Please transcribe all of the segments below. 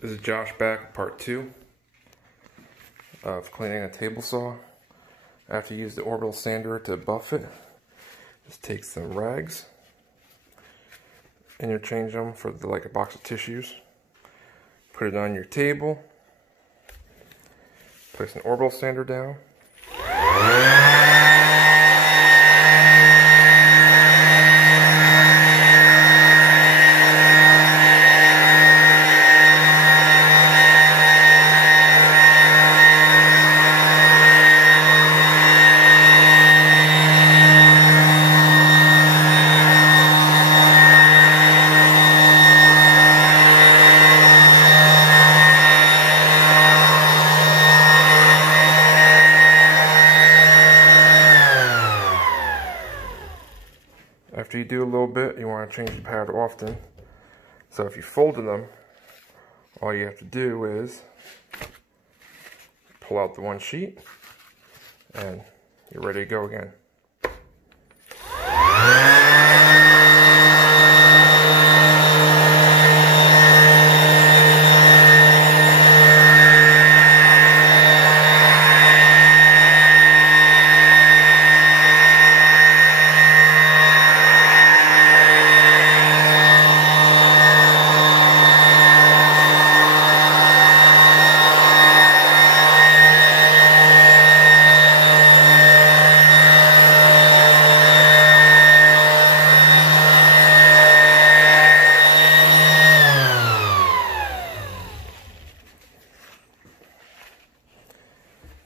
This is Josh back with part 2 of cleaning a table saw. After you use the orbital sander to buff it, just take some rags, interchange them for like a box of tissues, put it on your table, place an orbital sander down, After you do a little bit, you want to change the pad often. So if you folded them, all you have to do is pull out the one sheet and you're ready to go again.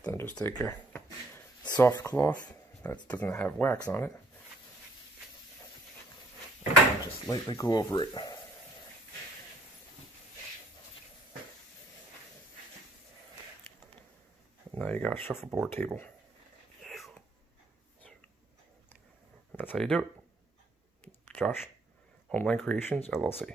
Then just take a soft cloth that doesn't have wax on it and just lightly go over it. Now you got a shuffleboard table. That's how you do it. Josh, Homeland Creations, LLC.